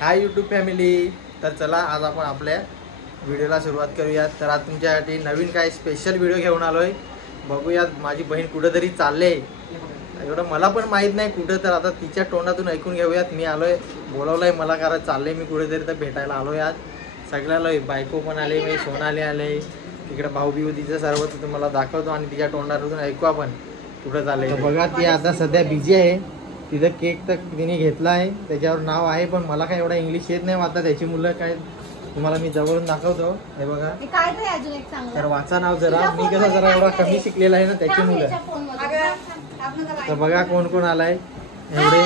Hi YouTube family. तर चला आज आपण आपल्या व्हिडिओला सुरुवात करूयात. तर आज तुमच्यासाठी नवीन काही स्पेशल व्हिडिओ घेऊन आलोय. बघूयात माझी बहीण कुठेतरी चालले, एवढं मला पण माहीत नाही कुठं. तर आता तिच्या तोंडातून ऐकून घेऊयात. मी आलोय, बोलवलंय मला कारण चालले मी कुठेतरी, तर भेटायला आलोय आज. सगळ्याला बायको पण आले, मी सोनाली आले, तिकडे भाऊ बिऊ तिचं सर्व तुम्हाला दाखवतो आणि तिच्या तोंडातून ऐकू आपण कुठं चाललंय. बघा ती आता सध्या बिझी आहे. तिथं केक तर तिने घेतला आहे, त्याच्यावर नाव आहे, पण मला काय एवढा इंग्लिश येत नाही. आता त्याची मुलं काय तुम्हाला मी जवळून दाखवतो. हे बघा, तर वाचा नाव जरा. मी कसं जरा एवढा कमी शिकलेला आहे ना त्याची मुलं. तर बघा कोण कोण आलाय एवढे.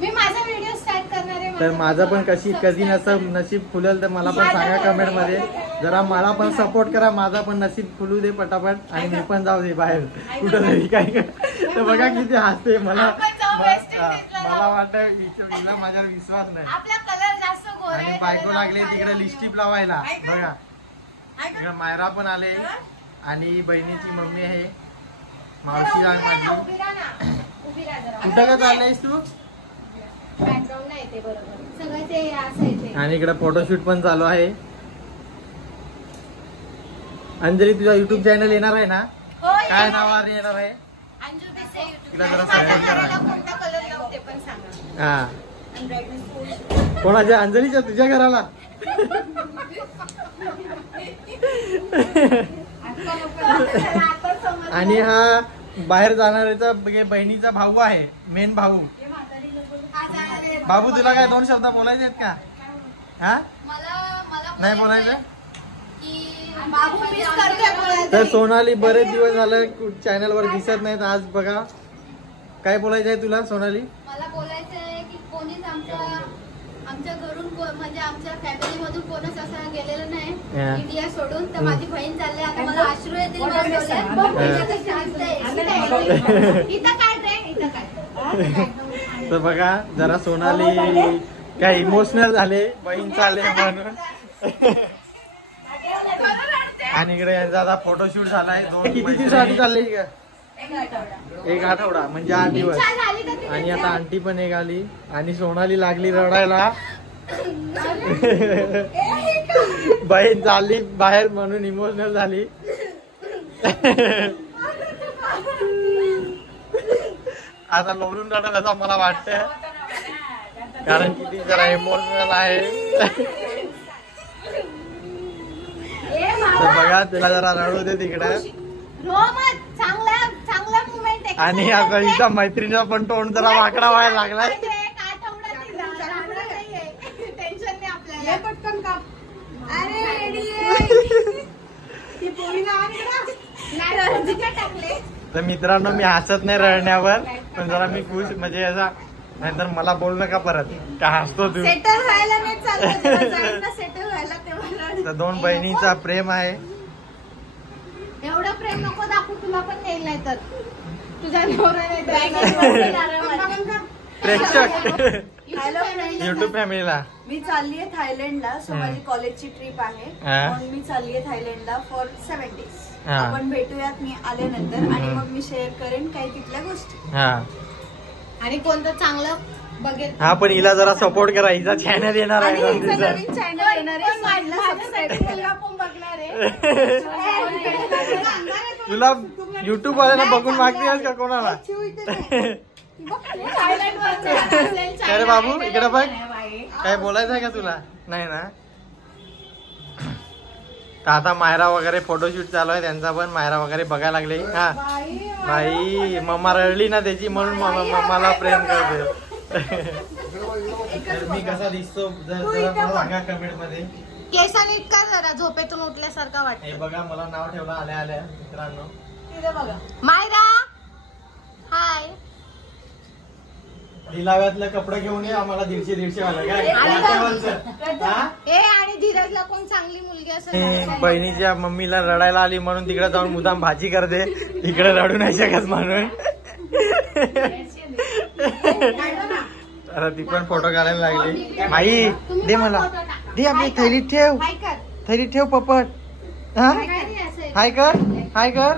मी माझा व्हिडिओ स्टार्ट करणार आहे. तर माझं पण कधी नशीब फुलेल तर मला पण सांगा कमेंट मध्ये. जरा मला पण सपोर्ट करा, माझा पण नशीब फुलू दे पटापट आणि मी पण जाऊ दे बाहेर कुठं तरी काय. तर बघा किती हसते. मला वाटतं हिला माझ्यावर विश्वास नाही. आणि बायको लागले तिकडे लिपस्टिक लावायला. बघा इकडे मायरा पण आले आणि बहिणीची मम्मी आहे, मावशी आहे माझी. कुठं का चाललंयस तू? आणि इकडे फोटोशूट पण चालू आहे. अंजली तुझा युट्यूब चॅनल येणार आहे ना? काय नावावर येणार आहे? तिला जरा हा कोणाच्या? अंजलीच्या? तुझ्या घराला? आणि हा बाहेर जाणाऱ्याचा बहिणीचा भाऊ आहे, मेन भाऊ. बाबू तुला काय 2 शब्द बोलायचे आहेत का? हा नाही बोलायचं? तर सोनाली बरेच दिवस झाले चॅनल वर दिसत नाहीत. आज बघा काय बोलायचं आहे तुला सोनाली? मला बोलायचं आहे की कोणीच आमच्या घरून म्हणजे आमच्या फॅमिली मधून कोणच असं गेलेलं नाही इंडिया सोडून. तर माझी बहीण चालली आता. मला अश्रू येतील. तर बघा जरा सोनाली काय इमोशनल झाले, बहीण चालले म्हणून. आणि इकडे यांचा आता फोटोशूट झालाय. किती दिवसासाठी चालले? 1 आठवडा म्हणजे 8 दिवस. आणि आता आंटी पण एक आली आणि सोनाली लागली रडायला. बहीण चालली बाहेर म्हणून इमोशनल झाली. आता लोळून रडत असं मला वाटतं, कारण किती जरा इमोशनल आहे. तर बघा तिला जरा रडू दे तिकडे. आणि आता हिचा मैत्रिणीचा पण तोंड जरा वाकडा व्हायला लागलाय. तर मित्रांनो मी हसत नाही रडण्यावर, पण जरा मी खुश म्हणजे असा, नाहीतर मला बोल नका परत का हसतो तू. तर 2 बहिणीचा प्रेम आहे. एवढं प्रेम नको दाखवू, तुला पण नेईल नाही तर तुझ्या प्रेक्षक युट्यूब फॅमिलीला. मी चालली आहे थायलंडला. सो माझी कॉलेजची ट्रिप आहे, म्हणून मी चालली आहे थायलंडला फॉर 7 days. आपण भेटूयात मी आल्यानंतर आणि मग मी शेअर करेन काही तिथल्या गोष्टी. आणि कोणतं चांगलं बघेल. हा पण हिला जरा सपोर्ट करा, हिचा चॅनल येणार आहे. नवीन चॅनल येणार तुला युट्यूब वाल्याला बघून मागते का कोणाला? अरे बाबू इकडे बघ, काय बोलायचं आहे का तुला? नाही ना. तर आता मायरा वगैरे फोटोशूट चालू आहे त्यांचा पण. मायरा वगैरे बघायला लागले. हा बाई मम्मा रडली ना त्याची म्हणून मम्माला प्रेम करते. मी कसा दिसतो जर सांगा कमेंट मध्ये. केसा नीट कर जरा, झोपेतून उठल्यासारखा वाटत. हे बघा मला नाव ठेवलं आल्या आल्या मित्रांनो. मायरा हाय. लिलाव्यातलं कपडे घेऊन ये आम्हाला 150-150 वाला काय. आणि धीरजला कोण चांगली मुलगी असेल. बहिणीच्या मम्मीला रडायला आली म्हणून तिकडे जाऊन मुदाम भाजी करते, इकडे रडू नाही शकत म्हणून. अरे ती पण फोटो काढायला लागली. आई दे मला, दे आपली थैलीत ठेव, थैलीत ठेव पपट. हाय कर, हाय कर.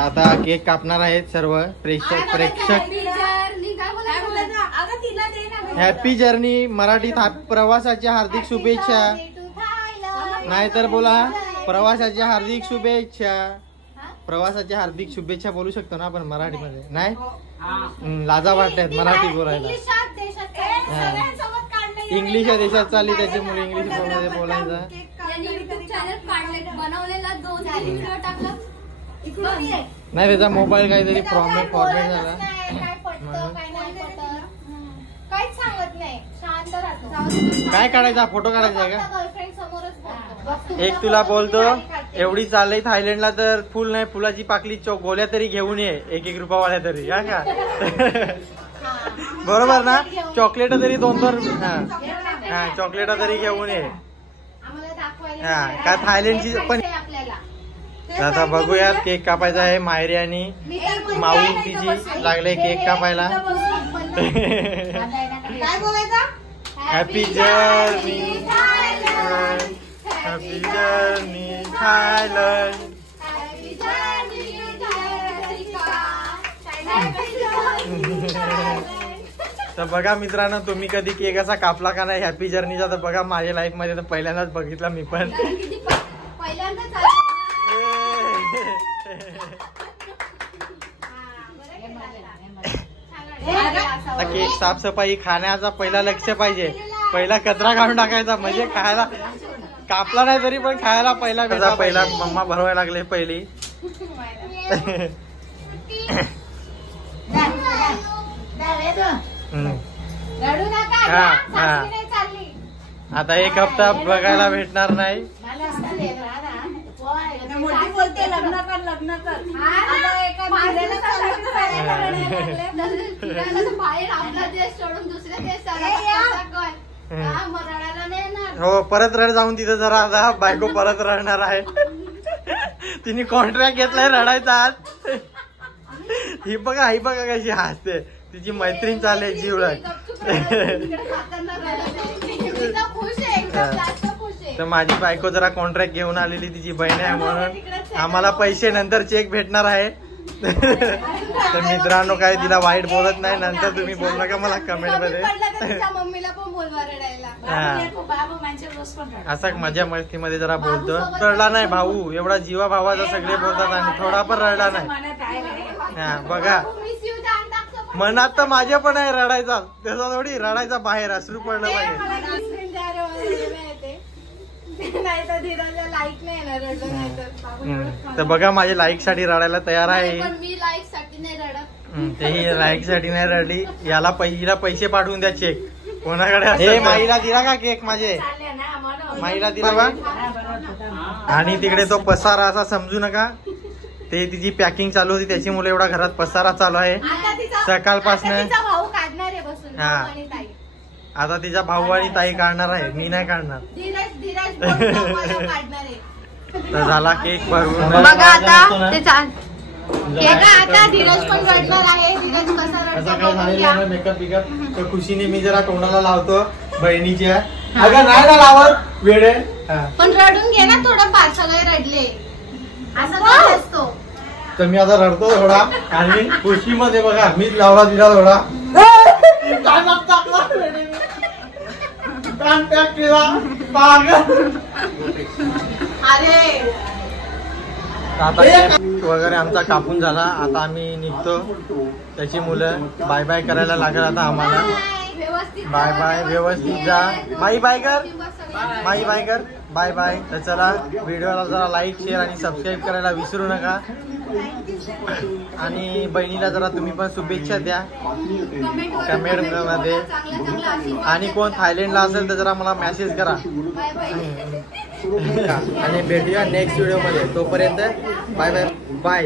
आता केक कापणार आहेत सर्व प्रेक्षक. हॅपी जर्नी मराठीत प्रवासाच्या हार्दिक शुभेच्छा. नाहीतर बोला प्रवासाच्या हार्दिक शुभेच्छा. प्रवासाच्या हार्दिक शुभेच्छा बोलू शकतो ना आपण मराठीमध्ये? नाही लाजा वाटतात मराठी बोलायला. इंग्लिश या देशात चालली त्याच्यामुळे इंग्लिश बोलायचं. नाही त्याचा मोबाईल काहीतरी फॉर्मेट झाला. काहीच सांगत नाही, शांत राहतो. काय काढायचा? फोटो काढायचा आहे का? एक तुला बोलतो, एवढी चालली थायलंडला तर फुल नाही फुलाची पाकली गोल्या तरी घेऊन ये, 1-1 रुपयावाल्या तरी. का बरोबर ना? चॉकलेट तरी 2-2 हा चॉकलेट तरी घेऊन ये. हा काय थायलंडची पण. आता बघूयात केक कापायचा आहे. मायरी आणि माऊ तिची लागले केक कापायला. काय बोलायचं? Happy journey happy journey Thailand. तर बघा मित्रांनो, तुम्ही कधी केक असा कापला का नाही हॅपी जर्नीचा? तर बघा माझ्या लाईफ मध्ये तर पहिल्यांदाच बघितला मी पण. केक साफसफाई खाण्याचा पहिला लक्ष पाहिजे. पहिला कचरा काढून टाकायचा म्हणजे खायला कापला नाही तरी पण खायला पहिला मम्मा भरवायला लागले पहिली. आता 1 हप्ता बघायला भेटणार नाही. मोठी बोलते लग्न कर लग्न कर. बाहेर आपला देश सोडून दुसऱ्या देश. हो परत रड जाऊन तिथे जरा आता बायको परत रडणार आहे. तिने कॉन्ट्रॅक्ट घेतलाय रडायचा आज. ही बघा कशी हसते. तिची मैत्रीण चालले जीवलग. तर माझी बायको जरा कॉन्ट्रॅक्ट घेऊन आलेली, तिची बहीण आहे म्हणून आम्हाला पैसे नंतर चेक भेटणार आहे. तर मित्रांनो काही तिला वाईट बोलत नाही. नंतर तुम्ही बोलू नका मला कमेंट मध्ये. असं माझ्या मस्तीमध्ये जरा बोलतो. रडला नाही भाऊ, एवढा जीवा भावाचा सगळे बोलतात आणि थोडा पण रडला नाही. हा बघा मनात तर माझ्या पण आहे रडायचा, त्याचा थोडी रडायचा बाहेर अश्रू पडलं पाहिजे. तर बघा माझ्या लाईक साठी रडायला तयार आहे. तेही लाईक साठी नाही रडली. याला पैसे पाठवून द्या चेक कोणाकडे. हे माईला दिला का केक? माझे माईला दिला बा. आणि तिकडे तो पसारा असा समजू नका, ते तिची पॅकिंग चालू होती त्याच्यामुळे एवढा घरात पसारा चालू आहे सकाळपासून. हा आता तिचा भाऊ आणि ताई काढणार आहे, मी नाही काढणार. तर झाला केक भरून. बघा आता ते आता धीरज पण रडणार आहे. धीरज कसा रडतो मेकअप बिकअप. तर खुशीने मी जरा तोंडाला लावतो बहिणीच्या. अगं नाही ना लावत वेळे. पण रडून घे ना थोडं फार, सगळे रडले असं असतो. तर मी आता रडतो थोडा आणि खुशीमध्ये बघा मीच लावला तिला थोडा. अरे आता केक वगैरे आमचा कापून झाला. आता आम्ही निघतो. त्याची मुलं बाय बाय करायला लागेल आता आम्हाला. बाय बाय, व्यवस्थित जा. माई बाय कर, माई बाय कर, बाय बाय. तर चला व्हिडिओला जरा लाईक शेअर आणि सबस्क्राईब करायला विसरू नका. आणि बहिणीला जरा तुम्ही पण शुभेच्छा द्या कमेंट मध्ये. आणि कोण थायलंडला असेल तर जरा मला मेसेज करा. आणि भेटूया नेक्स्ट व्हिडिओ मध्ये. तोपर्यंत बाय बाय बाय.